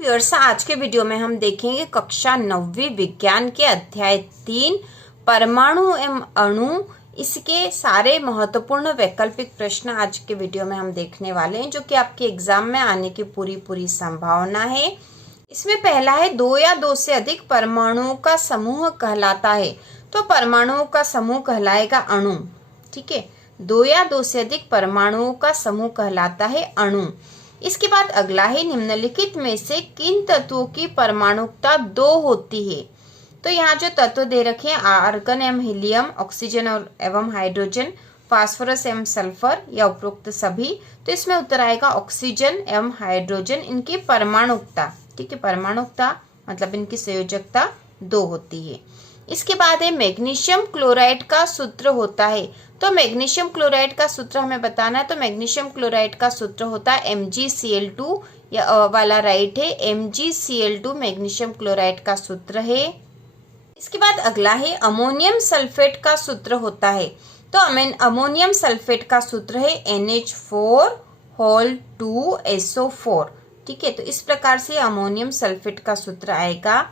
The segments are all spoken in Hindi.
व्यूअर्स, आज के वीडियो में हम देखेंगे कक्षा 9वीं विज्ञान के अध्याय 3 परमाणु एवं अणु, इसके सारे महत्वपूर्ण वैकल्पिक प्रश्न आज के वीडियो में हम देखने वाले हैं, जो कि आपके एग्जाम में आने की पूरी संभावना है। इसमें पहला है, दो या दो से अधिक परमाणुओं का समूह कहलाता है। तो परमाणुओं का समूह कहलाएगा अणु। ठीक है, दो या दो से अधिक परमाणुओं का समूह कहलाता है अणु। इसके बाद अगला है, निम्नलिखित में से किन तत्वों की परमाणुकता 2 होती है। तो यहाँ जो तत्व दे रखे हैं, आर्गन एवं हीलियम, ऑक्सीजन और एवं हाइड्रोजन, फास्फोरस एवं सल्फर या उपरोक्त सभी। तो इसमें उत्तर आएगा ऑक्सीजन एवं हाइड्रोजन, इनकी परमाणुकता। ठीक है, परमाणुकता मतलब इनकी संयोजकता 2 होती है। इसके बाद है, मैग्नीशियम क्लोराइड का सूत्र होता है। तो मैग्नीशियम क्लोराइड का सूत्र हमें बताना है। तो मैग्नीशियम क्लोराइड का सूत्र होता है MgCl2, या वाला राइट है, MgCl2 मैग्नीशियम क्लोराइड का सूत्र है। इसके बाद अगला है, अमोनियम सल्फेट का सूत्र होता है। तो अमोनियम सल्फेट का सूत्र है NH4 2SO4। ठीक है, तो इस प्रकार से अमोनियम सल्फेट का सूत्र आएगा।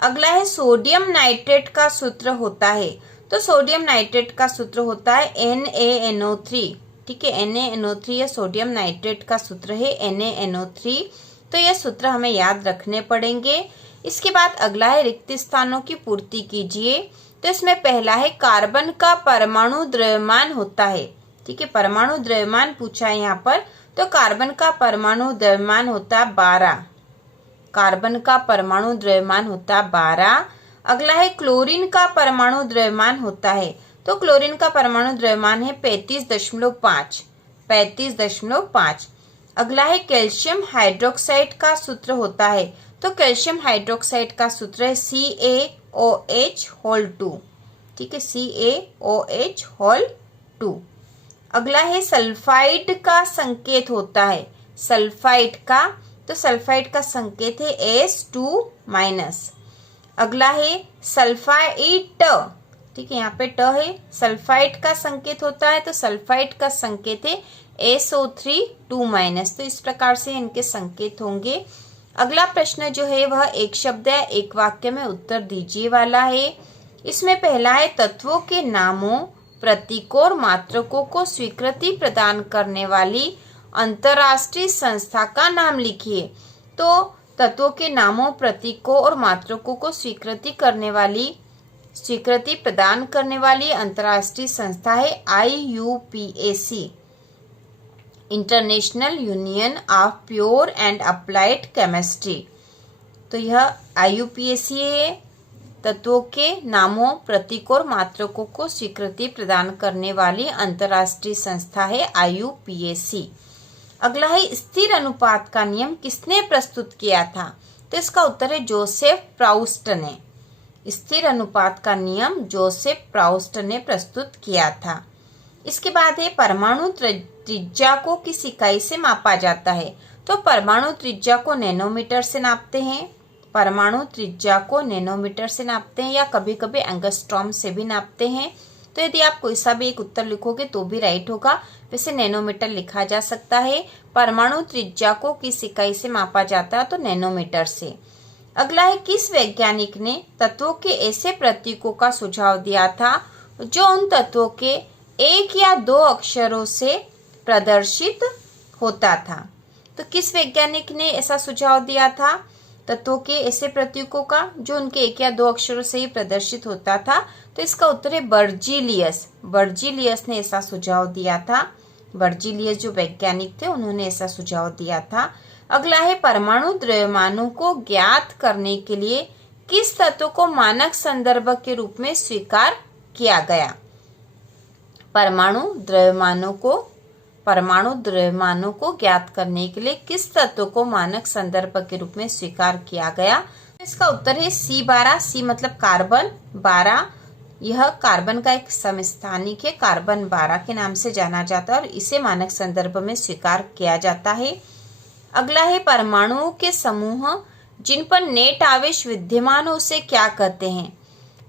अगला है, सोडियम नाइट्रेट का सूत्र होता है। तो सोडियम नाइट्रेट का सूत्र होता है NaNO3। ठीक है, NaNO3 या सोडियम नाइट्रेट का सूत्र है NaNO3। तो यह सूत्र हमें याद रखने पड़ेंगे। इसके बाद अगला है, रिक्त स्थानों की पूर्ति कीजिए। तो इसमें पहला है, कार्बन का परमाणु द्रव्यमान होता है। ठीक है, परमाणु द्रव्यमान पूछा है यहाँ पर। तो कार्बन का परमाणु द्रव्यमान होता है 12। कार्बन का परमाणु द्रव्यमान होता है 12। अगला है, क्लोरीन का परमाणु द्रव्यमान होता है। तो क्लोरीन का परमाणु द्रव्यमान है 35.5। अगला है, कैल्शियम हाइड्रोक्साइड का सूत्र होता है। तो कैल्शियम हाइड्रोक्साइड का सूत्र है CaOH2। ठीक है, CaOH2। अगला है, सल्फाइड का संकेत होता है। सल्फाइड का, तो सल्फाइड का संकेत है S2-। अगला है, सल्फाइट। ठीक है, यहाँ पे ट है, सल्फाइड का संकेत होता है। तो सल्फाइड का संकेत है SO3 2-। तो इस प्रकार से इनके संकेत होंगे। अगला प्रश्न जो है वह एक शब्द या एक वाक्य में उत्तर दीजिए वाला है। इसमें पहला है, तत्वों के नामों, प्रतीकों और मात्रकों को स्वीकृति प्रदान करने वाली अंतरराष्ट्रीय संस्था का नाम लिखिए। तो तत्वों के नामों, प्रतीकों और मात्रकों को स्वीकृति प्रदान करने वाली अंतरराष्ट्रीय संस्था है IUPAC, international union of pure and applied chemistry. तो यह IUPAC है। तत्वों के नामों, प्रतीकों और मात्रकों को स्वीकृति प्रदान करने वाली अंतरराष्ट्रीय संस्था है IUPAC। अगला है, स्थिर अनुपात का नियम किसने प्रस्तुत किया था। तो इसका उत्तर है जोसेफ प्राउस्ट ने। स्थिर अनुपात का नियम जोसेफ प्राउस्ट ने प्रस्तुत किया था। इसके बाद है, परमाणु त्रिज्या को किस इकाई से मापा जाता है। तो परमाणु त्रिज्या को नैनोमीटर से नापते हैं। परमाणु त्रिज्या को नैनोमीटर से नापते हैं, या कभी कभी एंगस्ट्रॉम से भी नापते हैं। तो यदि आप कोई सा भी एक उत्तर लिखोगे तो भी राइट होगा। वैसे नैनोमीटर लिखा जा सकता है। परमाणु त्रिज्या को किस इकाई से मापा जाता है। तो नैनोमीटर से। अगला है, किस वैज्ञानिक ने तत्वों के ऐसे प्रतीकों का सुझाव दिया था जो उन तत्वों के एक या दो अक्षरों से प्रदर्शित होता था। तो किस वैज्ञानिक ने ऐसा सुझाव दिया था, तत्वों के ऐसे प्रतीकों का जो उनके एक या दो अक्षरों से ही प्रदर्शित होता था। तो इसका उत्तर है बर्जीलियस। बर्जीलियस ने ऐसा सुझाव दिया था। बर्जीलियस जो वैज्ञानिक थे, उन्होंने ऐसा सुझाव दिया था। अगला है, परमाणु द्रव्यमानों को ज्ञात करने के लिए किस तत्व को मानक संदर्भ के रूप में स्वीकार किया गया। परमाणु द्रव्यमानों को ज्ञात करने के लिए किस तत्व को मानक संदर्भ के रूप में स्वीकार किया गया। इसका उत्तर है C12। C मतलब कार्बन 12। यह कार्बन का एक समस्थानिक है, कार्बन 12 के नाम से जाना जाता है और इसे मानक संदर्भ में स्वीकार किया जाता है। अगला है, परमाणुओं के समूह जिन पर नेट आवेश विद्यमान हो उसे क्या कहते हैं।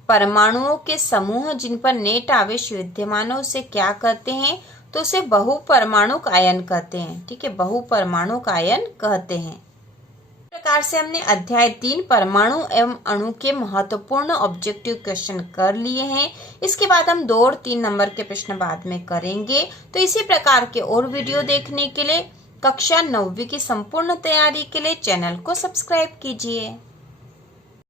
परमाणुओं के समूह जिन पर नेट आवेश विद्यमान हो उसे क्या कहते हैं। तो उसे बहुपरमाणुक आयन कहते हैं। ठीक है, बहुपरमाणुक आयन कहते हैं। प्रकार से हमने अध्याय 3 परमाणु एवं अणु के महत्वपूर्ण ऑब्जेक्टिव क्वेश्चन कर लिए हैं। इसके बाद हम 2 और 3 नंबर के प्रश्न बाद में करेंगे। तो इसी प्रकार के और वीडियो देखने के लिए कक्षा 9वीं की संपूर्ण तैयारी के लिए चैनल को सब्सक्राइब कीजिए।